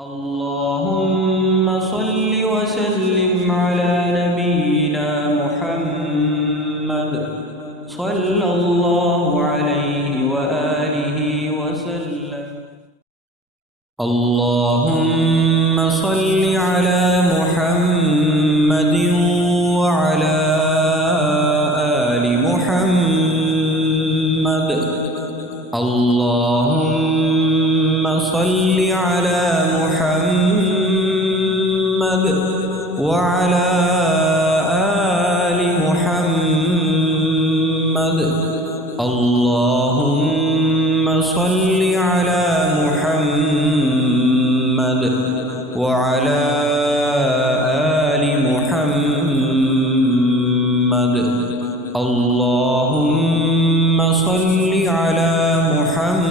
اللهم صل وسلم على نبينا محمد صلى الله عليه وآله وسلم. اللهم صل على محمد وعلى آل محمد. اللهم صل على محمد وعلى آل محمد. اللهم صل على محمد وعلى آل محمد. اللهم صل على محمد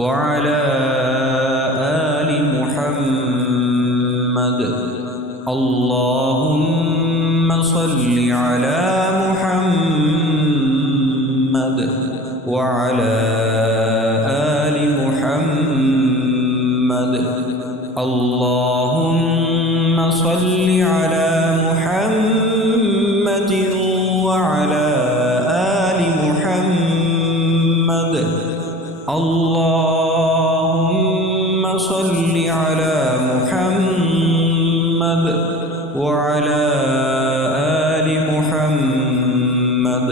وعلى آل محمد. اللهم صل على محمد وعلى آل محمد. اللهم صل على محمد وعلى آل محمد. اللهم صل على محمد وعلى آل محمد.